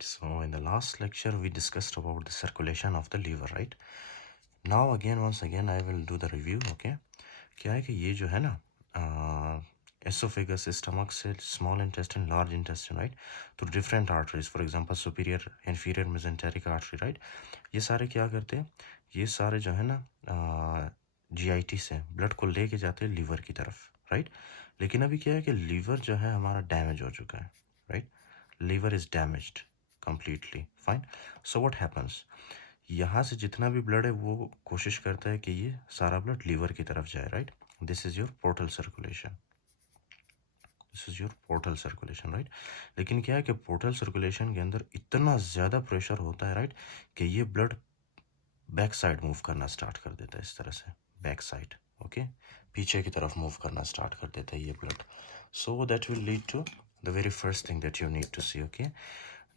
Right, so in the last lecture we discussed about the circulation of the liver, right? Now again, once again I will do the review, okay? क्या है कि ये जो है ना oesophagus stomach से small intestine large intestine right तो different arteries for example superior inferior mesenteric artery right ये सारे क्या करते हैं ये सारे जो है ना जीआईटी से ब्लड को लेके जाते हैं लीवर की तरफ राइट लेकिन अभी क्या है कि लीवर जो है हमारा डैमेज हो चुका है right liver is damaged completely fine so what happens यहाँ से जितना भी ब्लड है वो कोशिश करता है कि ये सारा ब्लड लीवर की तरफ जाए right this is your portal circulation this is your portal circulation right लेकिन क्या है कि पोर्टल सर्कुलेशन के अंदर इतना ज़्यादा प्रेशर होता है राइट कि ये ब्लड बैक साइड मूव करना स्टार्ट कर देता है इस तरह से बैक साइड ओके पीछे की तरफ मूव करना स्टार्ट कर देता है ये blood so that will lead to the very first thing that you need to see okay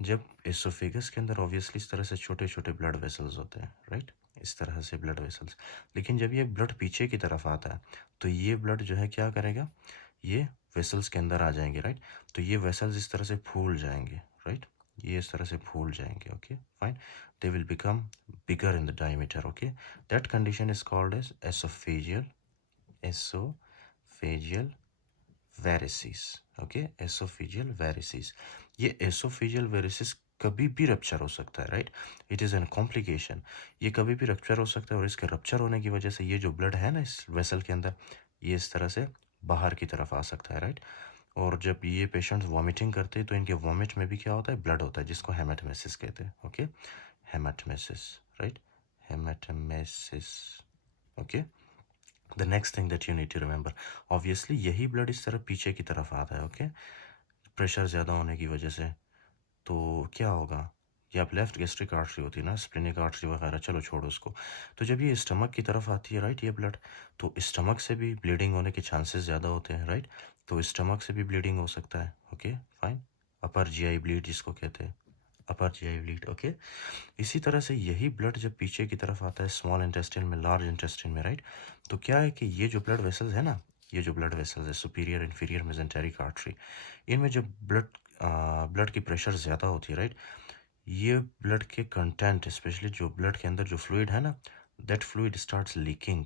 जब एसोफेगस के अंदर ऑब्वियसली इस तरह से छोटे छोटे ब्लड वेसल्स होते हैं राइट इस तरह से ब्लड वेसल्स लेकिन जब ये ब्लड पीछे की तरफ आता है तो ये ब्लड जो है क्या करेगा ये वेसल्स के अंदर आ जाएंगे राइट तो ये वेसल्स इस तरह से फूल जाएंगे राइट ये इस तरह से फूल जाएंगे okay fine they will become bigger in the diameter okay that condition is called as oesophageal varices okay oesophageal varices ये एसोफेजियल वेरिसिस कभी भी रप्चर हो सकता है right it is an complication ये कभी भी रप्चर हो सकता है और इसके रप्चर होने की वजह से ये जो ब्लड है ना इस वेसल के अंदर ये इस तरह से बाहर की तरफ आ सकता है राइट और जब ये पेशेंट्स वॉमिटिंग करते हैं तो इनके वॉमिट में भी क्या होता है ब्लड होता है जिसको हेमेटमेसिस कहते हैं okay haematemesis right haematemesis okay the next thing that you need to remember obviously यही ब्लड इस तरह पीछे की तरफ आता है ओके प्रेशर ज़्यादा होने की वजह से तो क्या होगा ये आप लेफ्ट गैस्ट्रिक आर्टरी होती है ना स्प्लेनिक आर्टरी वगैरह चलो छोड़ो उसको तो जब ये स्टमक की तरफ आती है राइट ये ब्लड तो स्टमक से भी ब्लीडिंग होने के चांसेस ज़्यादा होते हैं राइट तो स्टमक से भी ब्लीडिंग हो सकता है okay fine upper GI bleed जिसको कहते हैं अपर जीआई ब्लीड ओके इसी तरह से यही ब्लड जब पीछे की तरफ आता है स्मॉल इंटेस्टाइन में लार्ज इंटेस्टाइन में राइट तो क्या है कि ये जो ब्लड वेसल्स है ना ये जो ब्लड वेसल्स है सुपीरियर इन्फीरियर मेसेंटेरिक आर्टरी इनमें जब ब्लड की प्रेशर ज़्यादा होती है राइट ये ब्लड के कंटेंट स्पेशली जो ब्लड के अंदर जो फ्लूइड है ना that fluid starts leaking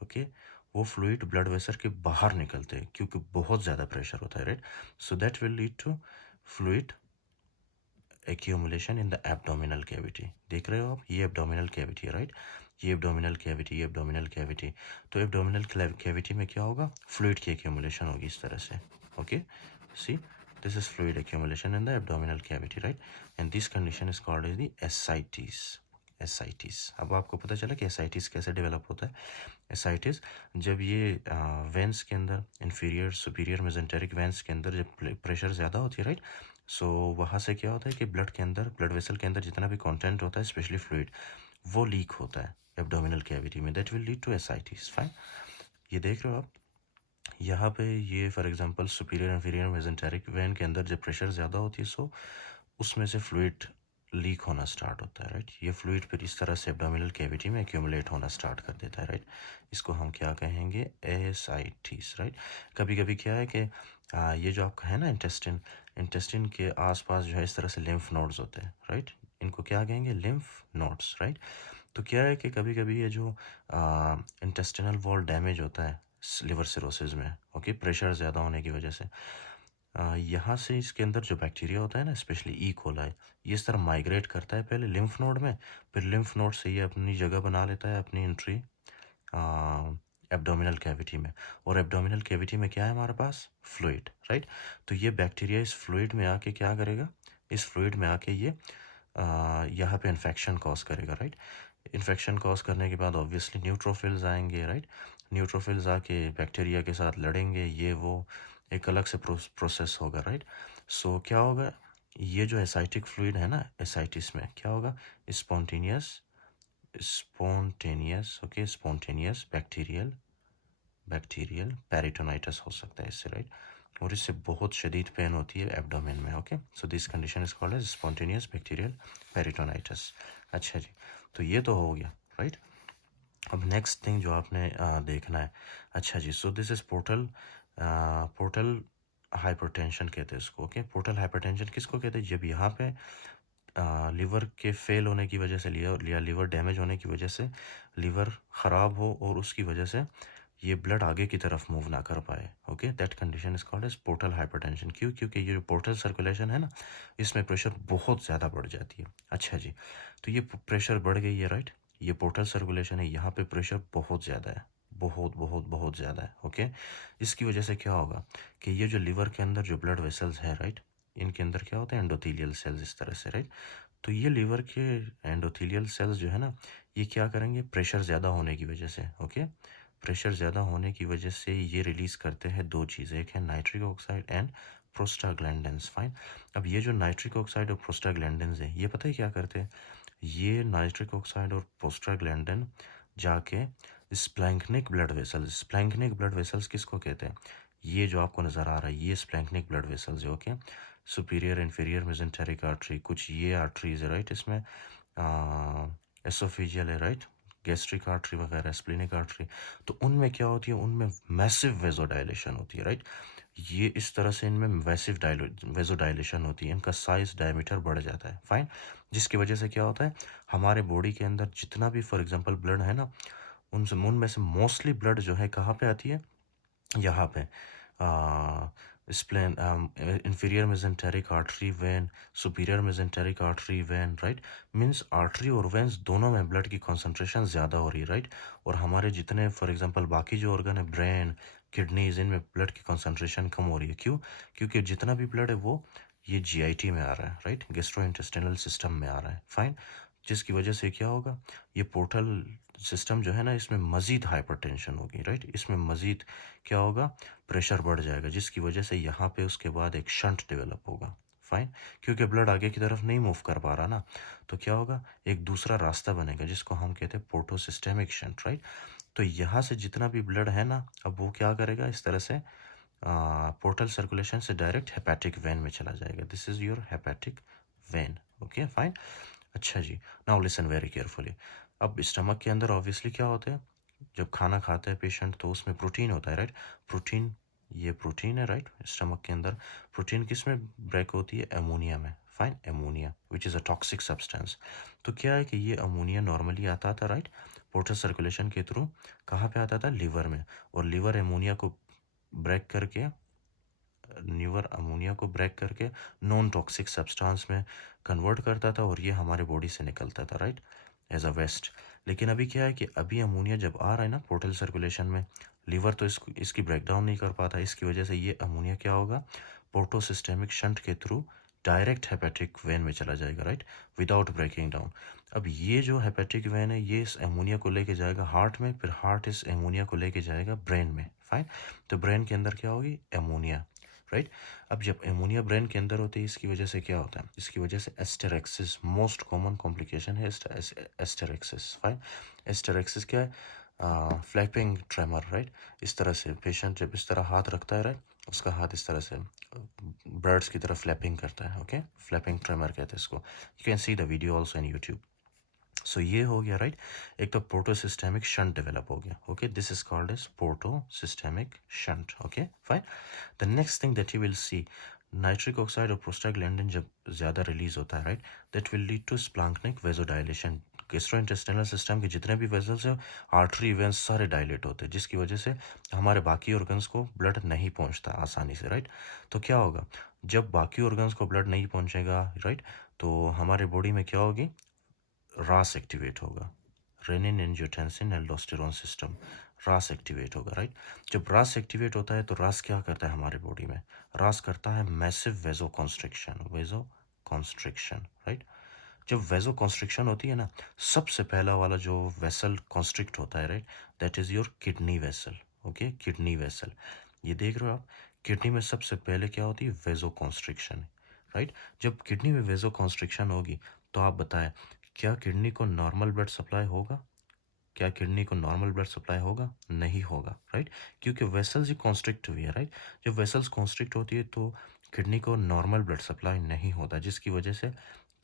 okay वो फ्लूइड ब्लड वेसल के बाहर निकलते हैं क्योंकि बहुत ज़्यादा प्रेशर होता है right so that will lead to fluid accumulation in the abdominal cavity देख रहे हो आप ये abdominal cavity है राइट ये abdominal cavity ये abdominal cavity तो abdominal cavity में क्या होगा fluid की accumulation होगी इस तरह से okay see this is fluid accumulation in the abdominal cavity right and this condition is called as the ascites अब आपको पता चला कि ascites कैसे डेवलप होता है ascites जब ये वेंस के अंदर inferior superior mesenteric वेंस के अंदर जब प्रेशर ज़्यादा होती है राइट सो वहाँ से क्या होता है कि ब्लड के अंदर ब्लड वेसल के अंदर जितना भी कंटेंट होता है स्पेशली फ्लूइड वो लीक होता है एब्डोमिनल कैविटी में that will lead to ascites fine ये देख रहे हो आप यहाँ पे ये for example superior inferior mesenteric vein के अंदर जब प्रेशर ज़्यादा होती है सो उसमें से फ्लूइड लीक होना स्टार्ट होता है राइट ये फ्लूइड फिर इस तरह से एब्डोमिनल कैविटी में एक्यूमुलेट होना स्टार्ट कर देता है राइट इसको हम क्या कहेंगे एसाइटिस राइट कभी कभी क्या है कि ये जो आपका है ना इंटेस्टिन के आसपास जो है इस तरह से लिम्फ नोड्स होते हैं राइट इनको क्या कहेंगे लिम्फ नोड्स राइट तो क्या है कि कभी कभी ये जो इंटेस्टिनल वॉल डैमेज होता है लिवर सिरोसिस में ओके प्रेशर ज़्यादा होने की वजह से यहाँ से इसके अंदर जो बैक्टीरिया होता है ना स्पेशली ई कोलाई ये इस तरह माइग्रेट करता है पहले लिम्फ नोड में फिर लिम्फ नोड से ये अपनी जगह बना लेता है अपनी एंट्री एब्डोमिनल कैविटी में और एब्डोमिनल कैविटी में क्या है हमारे पास फ्लूइड राइट तो ये बैक्टीरिया इस फ्लूइड में आके क्या करेगा इस फ्लूइड में आके ये यहाँ पे इन्फेक्शन कॉज करेगा राइट इन्फेक्शन कॉज करने के बाद ऑब्वियसली न्यूट्रोफिल्स आएंगे राइट न्यूट्रोफिल्स आके बैक्टीरिया के साथ लड़ेंगे ये वो एक अलग से प्रोसेस होगा राइट सो क्या होगा ये जो एसाइटिक फ्लूइड है ना एसाइटिस में क्या होगा स्पॉन्टेनियस बैक्टीरियल पेरिटोनाइटिस हो सकता है इससे राइट और इससे बहुत शदीद पेन होती है एब्डोमेन में okay so this condition is called as spontaneous bacterial peritonitis अच्छा जी तो ये तो हो गया राइट अब नेक्स्ट थिंग जो आपने देखना है अच्छा जी so this is portal hypertension कहते हैं इसको ओके पोर्टल हाइपरटेंशन किसको कहते हैं जब यहाँ पे लिवर के फेल होने की वजह से या लिवर डैमेज होने की वजह से लिवर ख़राब हो और उसकी वजह से ये ब्लड आगे की तरफ मूव ना कर पाए। Okay, that condition is called as portal hypertension. क्यों? क्योंकि ये जो पोर्टल सर्कुलेशन है ना, इसमें प्रेशर बहुत ज़्यादा बढ़ जाती है। अच्छा जी, तो ये प्रेशर बढ़ गई है, राइट। ये पोर्टल सर्कुलेशन है, यहाँ पे प्रेशर बहुत ज़्यादा है, बहुत बहुत बहुत ज़्यादा है। ओके, इसकी वजह से क्या होगा कि ये जो लिवर के अंदर जो ब्लड वेसल्स हैं, राइट, इनके अंदर क्या होता है, एंडोथीलियल सेल्स इस तरह से, राइट। तो ये लिवर के एंडोथीलियल सेल्स जो है ना, ये क्या करेंगे, प्रेशर ज़्यादा होने की वजह से, ओके, प्रेशर ज़्यादा होने की वजह से ये रिलीज़ करते हैं दो चीज़ें, एक है nitric oxide and prostaglandins. Fine. अब ये जो नाइट्रिक ऑक्साइड और प्रोस्टाग्लैंडिन्स है, ये पता है क्या करते हैं, ये नाइट्रिक ऑक्साइड और प्रोस्टाग्लैंडिन जाके स्प्लैंक्निक ब्लड वेसल्स, स्प्लैंक्निक ब्लड वेसल्स किसको कहते हैं, ये जो आपको नज़र आ रहा है, ये स्प्लैंक्निक ब्लड वेसल्स है। Okay, superior inferior mesenteric artery, कुछ ये आर्टरीज है, राइट, इसमें एसोफेजियल है, राइट, गैस्ट्रिक आर्टरी वगैरह, स्प्लिनिक आर्टरी। तो उनमें क्या होती है, उनमें मैसिव वेजोडाइलेशन होती है, राइट। ये इस तरह से इनमें मैसिव वेजोडाइलेशन होती है, इनका साइज डायमीटर बढ़ जाता है। फाइन। जिसकी वजह से क्या होता है, हमारे बॉडी के अंदर जितना भी फॉर एग्जांपल ब्लड है ना, उनमें से मोस्टली ब्लड जो है कहाँ पे आती है, यहाँ पे spleen, inferior mesenteric artery vein, superior mesenteric artery vein, right. Means artery और वेन्स दोनों में ब्लड की कॉन्सेंट्रेशन ज़्यादा हो रही है, राइट। और हमारे जितने फॉर एग्जांपल बाकी जो ऑर्गन है, ब्रेन, किडनीज, इनमें ब्लड की कॉन्सेंट्रेशन कम हो रही है। क्यों? क्योंकि जितना भी ब्लड है वो ये जीआईटी में आ रहा है, राइट, गैस्ट्रो इंटेस्टिनल सिस्टम में आ रहा है। फाइन। जिसकी वजह से क्या होगा, ये पोर्टल सिस्टम जो है ना, इसमें मज़ीद हाइपरटेंशन होगी, राइट, इसमें मज़ीद क्या होगा, प्रेशर बढ़ जाएगा, जिसकी वजह से यहाँ पे उसके बाद एक शंट डेवलप होगा। फाइन। क्योंकि ब्लड आगे की तरफ नहीं मूव कर पा रहा ना, तो क्या होगा, एक दूसरा रास्ता बनेगा जिसको हम कहते हैं पोर्टोसिस्टेमिक शंट, राइट। तो यहाँ से जितना भी ब्लड है ना, अब वो क्या करेगा, इस तरह से पोर्टल सर्कुलेशन से डायरेक्ट हेपेटिक वेन में चला जाएगा। This is your hepatic when. Okay, fine. अच्छा जी, नाउ लिसन वेरी केयरफुली। अब स्टमक के अंदर ऑब्वियसली क्या होता है, जब खाना खाता है पेशेंट तो उसमें प्रोटीन होता है, राइट। प्रोटीन, ये प्रोटीन है, राइट, स्टमक के अंदर। प्रोटीन किस में ब्रेक होती है, अमोनिया में। Fine, ammonia which is a toxic substance. तो क्या है कि ये अमोनिया नॉर्मली आता था, राइट, पोर्टल सर्कुलेशन के थ्रू कहाँ पे आता था, लिवर में। और लिवर अमोनिया को ब्रेक करके, न्यूवर अमोनिया को ब्रेक करके नॉन टॉक्सिक सब्सटेंस में कन्वर्ट करता था और ये हमारे बॉडी से निकलता था, राइट, एज अ वेस्ट। लेकिन अभी क्या है कि अभी अमोनिया जब आ रहा है ना पोर्टल सर्कुलेशन में, लीवर तो इसकी ब्रेकडाउन नहीं कर पाता, इसकी वजह से ये अमोनिया क्या होगा, पोर्टोसिस्टेमिक शंट के थ्रू डायरेक्ट हेपेटिक वेन में चला जाएगा, राइट, विदाउट ब्रेकिंग डाउन। अब ये जो हेपेटिक वेन है, ये इस एमोनिया को लेके जाएगा हार्ट में, फिर हार्ट इस एमोनिया को लेके जाएगा ब्रेन में। फाइन। तो ब्रेन के अंदर क्या होगी, एमोनिया, राइट। अब जब एमोनिया ब्रेन के अंदर होती है, इसकी वजह से क्या होता है, इसकी वजह से एस्टेरेक्सिस, मोस्ट कॉमन कॉम्प्लिकेशन है एस्टेरेक्सिस। फाइन। एस्टेरेक्सिस क्या है, फ्लैपिंग ट्रेमर, राइट। इस तरह से पेशेंट जब इस तरह हाथ रखता है, राइट, उसका हाथ इस तरह से बर्ड्स की तरह फ्लैपिंग करता है। ओके, फ्लैपिंग ट्रेमर कहते हैं इसको। You can see the video also in YouTube. So ये हो गया, राइट, एक तो पोर्टोसिस्टेमिक शंट डेवलप हो गया। Okay, this is called as portosystemic shunt. Okay, fine. The next thing that you will see, nitric oxide और प्रोस्टाग्लैंडिन जब ज़्यादा रिलीज होता है, right, that will lead to splanchnic vasodilation. Gastrointestinal system के जितने भी वेजल्स हैं, आर्टरी वेन्स सारे डायलेट होते हैं, जिसकी वजह से हमारे बाकी ऑर्गन्स को ब्लड नहीं पहुंचता आसानी से, राइट। तो क्या होगा, जब बाकी ऑर्गन्स को ब्लड नहीं पहुंचेगा, राइट, तो हमारे बॉडी में क्या होगी, रास एक्टिवेट होगा, रेनिन एंजियोटेंसिन एल्डोस्टेरोन सिस्टम, रास एक्टिवेट होगा, राइट। जब रास एक्टिवेट होता है तो रास क्या करता है हमारे बॉडी में, रास करता है मैसिव वेजो कॉन्स्ट्रिक्शन, वेजो कॉन्स्ट्रिक्शन, राइट। जब वेजो कॉन्स्ट्रिक्शन होती है ना, सबसे पहला वाला जो वेसल कॉन्स्ट्रिक्ट होता है, right, that is your kidney vessel. Okay, kidney vessel, ये देख रहे हो आप, किडनी में सबसे पहले क्या होती है, वेजो कॉन्स्ट्रिक्शन, राइट। जब किडनी में वेजो कॉन्स्ट्रिक्शन होगी, तो आप बताएं, क्या किडनी को नॉर्मल ब्लड सप्लाई होगा, क्या किडनी को नॉर्मल ब्लड सप्लाई होगा, नहीं होगा, राइट। क्योंकि वेसल्स ही कॉन्स्ट्रिक्ट हुई है, राइट। जब वेसल्स कॉन्स्ट्रिक्ट होती है तो किडनी को नॉर्मल ब्लड सप्लाई नहीं होता, जिसकी वजह से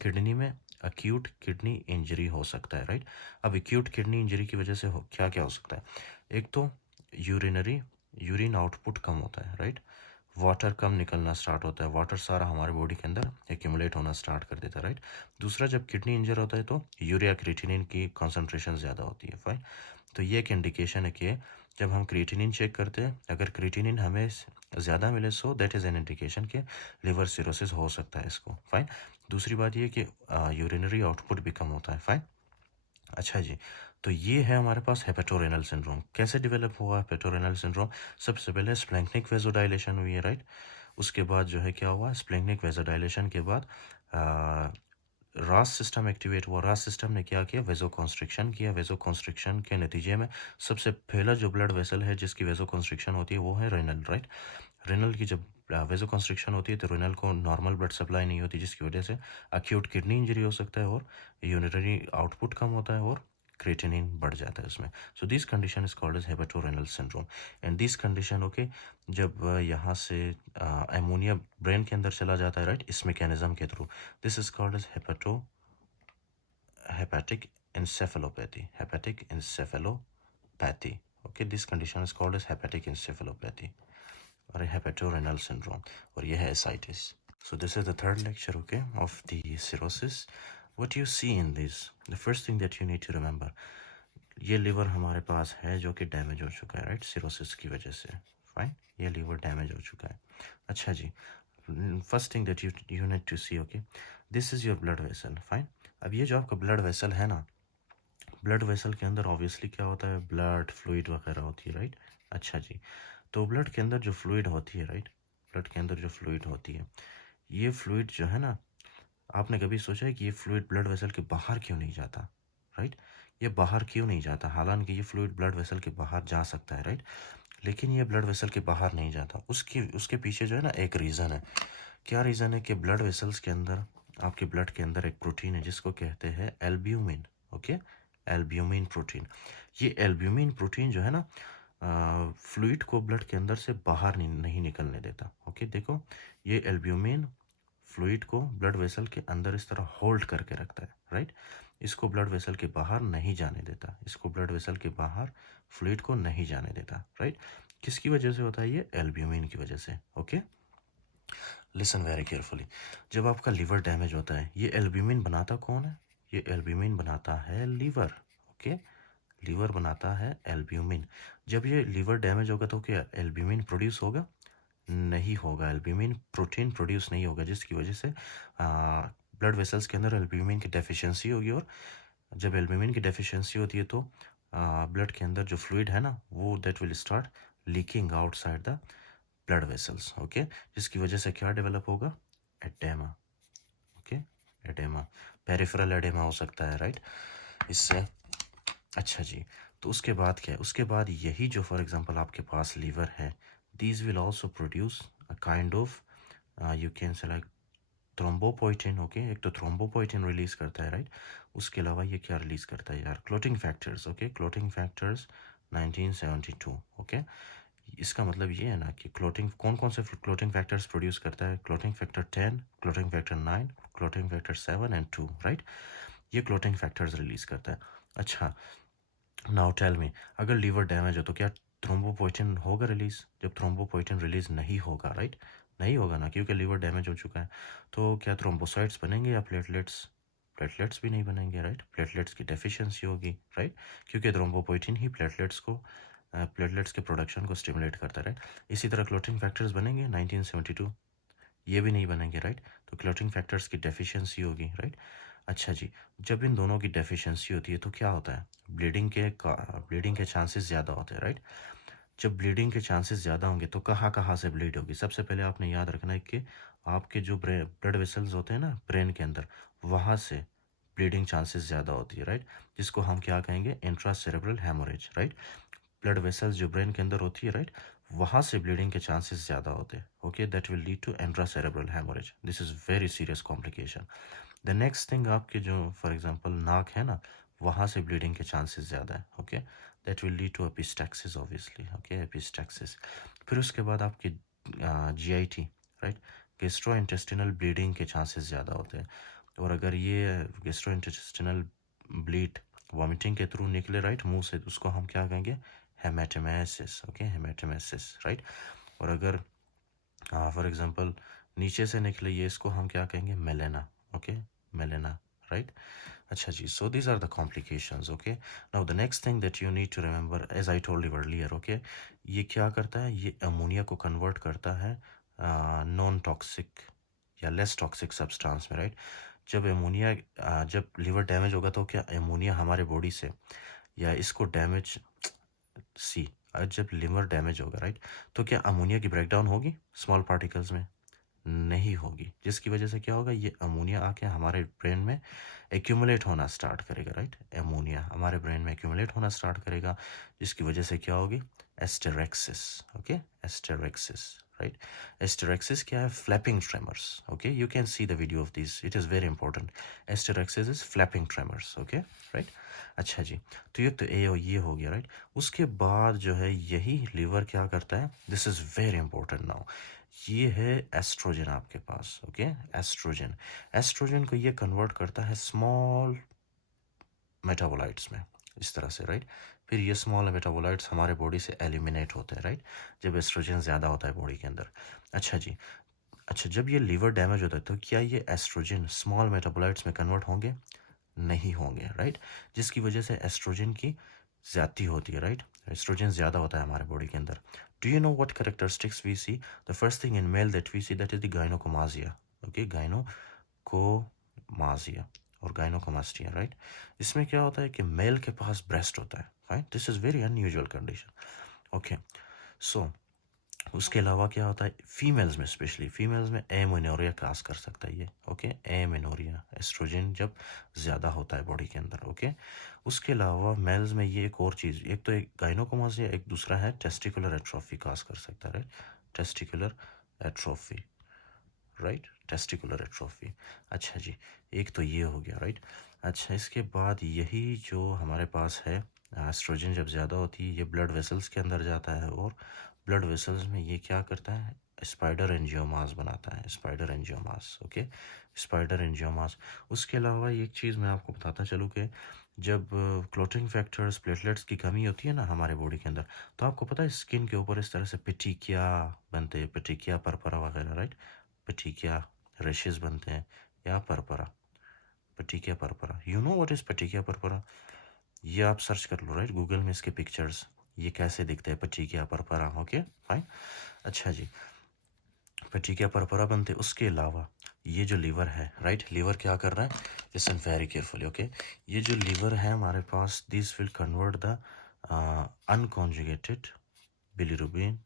किडनी में अक्यूट किडनी इंजरी हो सकता है, राइट। अब अक्यूट किडनी इंजरी की वजह से क्या क्या हो सकता है, एक तो यूरिन आउटपुट कम होता है, राइट। वाटर कम निकलना स्टार्ट होता है, वाटर सारा हमारे बॉडी के अंदर एक्यूमुलेट होना स्टार्ट कर देता है, राइट। दूसरा, जब किडनी इंजर होता है तो यूरिया क्रिएटिनिन की कॉन्सेंट्रेशन ज़्यादा होती है, फाइन। तो ये एक इंडिकेशन है कि जब हम क्रिएटिनिन चेक करते हैं, अगर क्रिएटिनिन हमें ज़्यादा मिले, so that is an indication कि लिवर सिरोसिस हो सकता है इसको, फाइन। दूसरी बात ये कि यूरिनरी आउटपुट भी कम होता है, फाइन। अच्छा जी, तो ये है हमारे पास हेपेटोरेनल सिंड्रोम। कैसे डेवलप हुआ हेपेटोरेनल सिंड्रोम? सबसे पहले स्प्लैंक्निक वेजोडाइलेशन हुई है, राइट। उसके बाद जो है क्या हुआ, स्प्लैंक्निक वेजोडाइलेशन के बाद रास सिस्टम एक्टिवेट हुआ। रास सिस्टम ने क्या किया, वेजो कॉन्स्ट्रिक्शन किया। वेजो कॉन्स्ट्रिक्शन के नतीजे में सबसे पहला जो ब्लड वेसल है जिसकी वेजो कॉन्स्ट्रिक्शन होती है वो है रेनल, राइट। रेनल की जब वेजो कॉन्स्ट्रिक्शन होती है तो रेनल को नॉर्मल ब्लड सप्लाई नहीं होती, जिसकी वजह से अक्यूट किडनी इंजरी हो सकता है और यूरिनरी आउटपुट कम होता है और क्रिएटिनिन बढ़ जाता है उसमें। So this condition is called as hepatorenal syndrome. And this condition, okay, जब यहाँ से एमोनिया ब्रेन के अंदर चला जाता है, राइट, इस मैकेनिज्म के through, this is called as hepatic encephalopathy, hepatic encephalopathy. Okay, this condition is called as hepatic encephalopathy or a hepatorenal syndrome, or ये है ascites. So this is the third lecture, okay, of the cirrhosis. What you see in this, the first thing that you need to remember, ये liver हमारे पास है जो कि damage हो चुका है, राइट, cirrhosis की वजह से, फाइन। ये liver डैमेज हो चुका है। अच्छा जी, first thing that you need to see, okay, this is your blood vessel, fine. अब ये जो आपका ब्लड वेसल है ना, ब्लड वेसल के अंदर ऑब्वियसली क्या होता है, ब्लड फ्लूइड वगैरह होती है, राइट। अच्छा जी, तो ब्लड के अंदर जो फ्लूइड होती है, राइट, ब्लड के अंदर जो फ्लूइड होती है, ये फ्लूइड जो है ना, आपने कभी सोचा है कि ये फ्लूइड ब्लड वेसल के बाहर क्यों नहीं जाता, राइट। ये बाहर क्यों नहीं जाता, हालांकि ये फ्लूइड ब्लड वेसल के बाहर जा सकता है, राइट, लेकिन ये ब्लड वेसल के बाहर नहीं जाता। उसकी उसके पीछे जो है ना एक रीज़न है। क्या रीज़न है कि ब्लड वेसल्स के अंदर, आपके ब्लड के अंदर एक प्रोटीन है जिसको कहते हैं एल्ब्यूमिन, ओके, एल्ब्यूमिन प्रोटीन। ये एल्ब्यूमिन प्रोटीन जो है ना, फ्लूइड को ब्लड के अंदर से बाहर नहीं निकलने देता, ओके। देखो, ये एल्ब्यूमिन फ्लूइड को ब्लड वेसल के अंदर इस तरह होल्ड करके रखता है, राइट। इसको ब्लड वेसल के बाहर नहीं जाने देता, इसको ब्लड वेसल के बाहर फ्लूइड को नहीं जाने देता, राइट। किसकी वजह से होता है ये, एल्ब्यूमिन की वजह से, ओके। लिसन वेरी केयरफुली, जब आपका लीवर डैमेज होता है, ये एल्ब्यूमिन बनाता कौन है, ये एल्ब्यूमिन बनाता है लीवर, ओके। लीवर बनाता है एल्ब्यूमिन। जब ये लीवर डैमेज होगा तो क्या एल्ब्यूमिन प्रोड्यूस होगा, नहीं होगा, एल्ब्यूमिन प्रोटीन प्रोड्यूस नहीं होगा, जिसकी वजह से ब्लड वेसल्स के अंदर एल्ब्यूमिन की डेफिशिएंसी होगी। और जब एल्ब्यूमिन की डेफिशिएंसी होती है तो ब्लड के अंदर जो फ्लूइड है ना, वो that will start leaking outside the blood vessels, okay, जिसकी वजह से क्या डेवलप होगा, oedema, okay, oedema, peripheral oedema हो सकता है, राइट, इससे। अच्छा जी, तो उसके बाद क्या है, उसके बाद यही जो फॉर एग्जांपल आपके पास लीवर है, these will also produce a kind of, you can say like thrombopoietin, okay, एक तो थ्रोम्बोपोइटिन रिलीज करता है, राइट। उसके अलावा ये क्या रिलीज करता है यार, clotting factors, okay, clotting factors 1972, okay. इसका मतलब ये है ना कि क्लोटिंग कौन कौन से क्लोटिंग फैक्टर्स प्रोड्यूस करता है, clotting factor 10, clotting factor 9, clotting factor 7 and 2, right. ये क्लोटिंग फैक्टर्स रिलीज करता है। अच्छा, नाउ टेल मी, अगर लीवर डैमेज हो तो क्या थ्रोम्बोपोइटिन होगा रिलीज? जब थ्रोम्बोपोइटिन रिलीज नहीं होगा, राइट, नहीं होगा ना, क्योंकि लीवर डैमेज हो चुका है, तो क्या थ्रोम्बोसाइट्स बनेंगे या प्लेटलेट्स? प्लेटलेट्स भी नहीं बनेंगे, राइट, प्लेटलेट्स की डेफिशिएंसी होगी, राइट, क्योंकि थ्रोम्बोपोइटिन ही प्लेटलेट्स के प्रोडक्शन को स्टिमुलेट करता है, राइट। इसी तरह क्लोटिंग फैक्टर्स बनेंगे 1972, ये भी नहीं बनेंगे, राइट, तो क्लोटिंग फैक्टर्स की डेफिशिएंसी होगी, राइट। अच्छा जी, जब इन दोनों की डेफिशिएंसी होती है तो क्या होता है, ब्लीडिंग के चांसेस ज़्यादा होते हैं, राइट। जब ब्लीडिंग के चांसेस ज़्यादा होंगे तो कहाँ कहाँ से ब्लीड होगी, सबसे पहले आपने याद रखना है कि आपके जो ब्लड वेसल्स होते हैं ना ब्रेन के अंदर, वहाँ से ब्लीडिंग चांसेस ज़्यादा होती है, राइट, जिसको हम क्या कहेंगे, intra cerebral haemorrhage, right. Blood vessels जो ब्रेन के अंदर होती है, राइट, वहाँ से ब्लीडिंग के चांसेस ज़्यादा होते हैं, okay, that will lead to intracerebral haemorrhage, this is very serious complication. The next thing, आपके जो फॉर एग्जांपल नाक है ना, वहाँ से ब्लीडिंग के चांसेस ज़्यादा है, okay, that will lead to epistaxis obviously, okay, epistaxis. फिर उसके बाद आपकी GIT, right, gastrointestinal bleeding के चांसेस ज़्यादा होते हैं। और अगर ये गेस्ट्रो इंटेस्टिनल ब्लीड वॉमिटिंग के थ्रू निकले, राइट, मुंह से, उसको हम क्या कहेंगे, हेमेटोमेसिस, ओके, हेमेटोमेसिस, राइट। और अगर फॉर एग्जांपल नीचे से निकले ये, इसको हम क्या कहेंगे, मेलेना, ओके, मेलेना, राइट। अच्छा जी, so these are the complications, okay. Now the next thing that you need to remember, as I told you earlier, okay, ये क्या करता है, ये अमोनिया को कन्वर्ट करता है नॉन टॉक्सिक या लेस टॉक्सिक सब्सटेंस में, राइट। जब अमोनिया जब लिवर डैमेज होगा तो क्या अमोनिया हमारे बॉडी से या इसको डैमेज सी जब लिवर डैमेज होगा, राइट, तो क्या अमोनिया की ब्रेकडाउन होगी स्मॉल पार्टिकल्स में? नहीं होगी, जिसकी वजह से क्या होगा, ये अमोनिया आके हमारे ब्रेन में एक्यूमुलेट होना स्टार्ट करेगा, राइट। अमोनिया हमारे ब्रेन में एक्यूमुलेट होना स्टार्ट करेगा, जिसकी वजह से क्या होगी, एस्टेरेक्सिस, ओके, एस्टेरेक्सिस, राइट। एस्टेरेक्सिस क्या है, flapping tremors, okay, you can see the video of this, it is very important. Asterixis is flapping tremors, okay, right. अच्छा जी, तो ये हो गया, राइट। उसके बाद जो है यही लीवर क्या करता है, this is very important now, ये है एस्ट्रोजन आपके पास, ओके, एस्ट्रोजन। एस्ट्रोजन को ये कन्वर्ट करता है स्मॉल मेटाबोलाइट्स में, इस तरह से, राइट। फिर ये स्मॉल मेटाबोलाइट्स हमारे बॉडी से एलिमिनेट होते हैं, राइट, जब एस्ट्रोजन ज़्यादा होता है बॉडी के अंदर। अच्छा जी, अच्छा, जब ये लीवर डैमेज होता है तो क्या ये एस्ट्रोजन स्मॉल मेटाबोलाइट्स में कन्वर्ट होंगे? नहीं होंगे, राइट, जिसकी वजह से एस्ट्रोजन की ज़्यादती होती है, राइट। एस्ट्रोजन ज़्यादा होता है हमारे बॉडी के अंदर। Do you know what characteristics we see? The first thing in male that we see, that is the gynecomastia, okay, gynecomastia और गाइनोकोमास्टिया, राइट। इसमें क्या होता है कि मेल के पास ब्रेस्ट होता है, right, this is very unusual condition, okay. So उसके अलावा क्या होता है, फीमेल्स में, स्पेशली फीमेल्स में एमेनोरिया काज कर सकता है ये, ओके, एमेनोरिया, एस्ट्रोजन जब ज़्यादा होता है बॉडी के अंदर, ओके। उसके अलावा मेल्स में ये एक और चीज़, एक तो एक गाइनोकोमासिया, एक दूसरा है टेस्टिकुलर एट्रोफी काज कर सकता है, right, testicular atrophy, right, testicular atrophy. अच्छा जी, एक तो ये हो गया, राइट। अच्छा, इसके बाद यही जो हमारे पास है, एस्ट्रोजन जब ज़्यादा होती है ये ब्लड वेसल्स के अंदर जाता है, और ब्लड वेसल्स में ये क्या करता है, स्पाइडर एंजियोमास बनाता है, स्पाइडर एंजियोमास, ओके, स्पाइडर एंजियोमास। उसके अलावा एक चीज़ मैं आपको बताता चलूँ कि जब क्लोटिंग फैक्टर्स, प्लेटलेट्स की कमी होती है ना हमारे बॉडी के अंदर, तो आपको पता है स्किन के ऊपर इस तरह से पिटिकिया बनते हैं, पिटिकिया परपरा वगैरह, राइट, पटिकिया रेशेस बनते हैं, या परपरा, पटिकिया परपरा, यू नो व्हाट इज़ पटिकिया परपरा? ये आप सर्च कर लो, राइट, गूगल में इसके पिक्चर्स, ये कैसे दिखते हैं पटिकिया परपरा, ओके, फाइन। अच्छा जी, पटिकिया परपरा बनते, उसके अलावा ये जो लीवर है, राइट, लीवर क्या कर रहा है, लिसन वेरी केयरफुली, ओके। ये जो लीवर है हमारे पास, this will convert the unconjugated bilirubin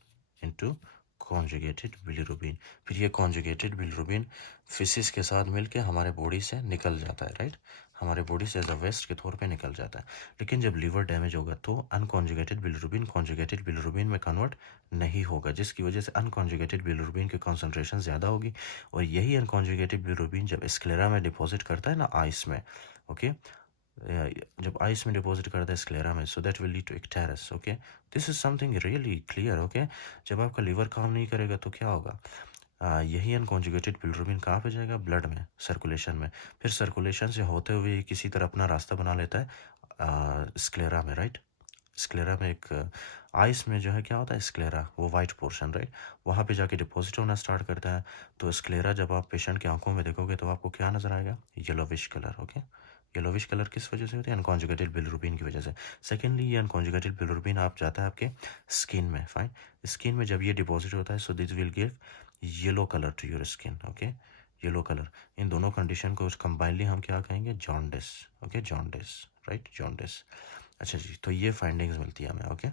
into conjugated bilirubin. फिर ये कॉन्जुगेटेड बिलीरुबिन फिसिस के साथ मिलके हमारे बॉडी से निकल जाता है, राइट, हमारे बॉडी से एज अ वेस्ट के तौर पे निकल जाता है। लेकिन जब लीवर डैमेज होगा तो अनकॉन्जुगेटेड बिलीरुबिन कॉन्जुगेटेड बिलीरुबिन में कन्वर्ट नहीं होगा, जिसकी वजह से अनकॉन्जुगेटेड बिलीरुबिन की कॉन्सेंट्रेशन ज़्यादा होगी, और यही अनकॉन्जुगेटेड बिलीरुबिन जब स्क्लेरा में डिपॉजिट करता है ना, आइस में, ओके, जब आइस में डिपॉजिट करता है स्क्लेरा में, so that will lead to icterus, okay. This is something really clear, okay. जब आपका लीवर काम नहीं करेगा तो क्या होगा, यही अनकॉन्जुगेटेड बिलीरुबिन कहाँ पे जाएगा, ब्लड में, सर्कुलेशन में, फिर सर्कुलेशन से होते हुए किसी तरह अपना रास्ता बना लेता है स्क्लेरा में, राइट। स्क्लेरा में एक आइस में जो है क्या होता है, स्क्लेरा, वो वाइट पोर्शन, राइट, वहाँ पे जाके डिपॉजिट होना स्टार्ट करता है। तो स्क्लेरा जब आप पेशेंट की आंखों में देखोगे तो आपको क्या नज़र आएगा, yellowish colour, okay. Yellowish colour किस वजह से होती है, अनकॉन्जुगेटेड बिलीरुबिन की वजह से। सेकेंडली, ये अनकॉन्जुगेटेड बिलीरुबिन आप जाता है आपके स्किन में, फाइन, स्किन में जब ये डिपॉजिट होता है, so this will give yellow colour to your skin, okay, yellow colour. इन दोनों कंडीशन को कंबाइनली हम क्या कहेंगे, jaundice, okay, jaundice, right, jaundice. अच्छा जी, तो ये फाइंडिंग्स मिलती है हमें, ओके।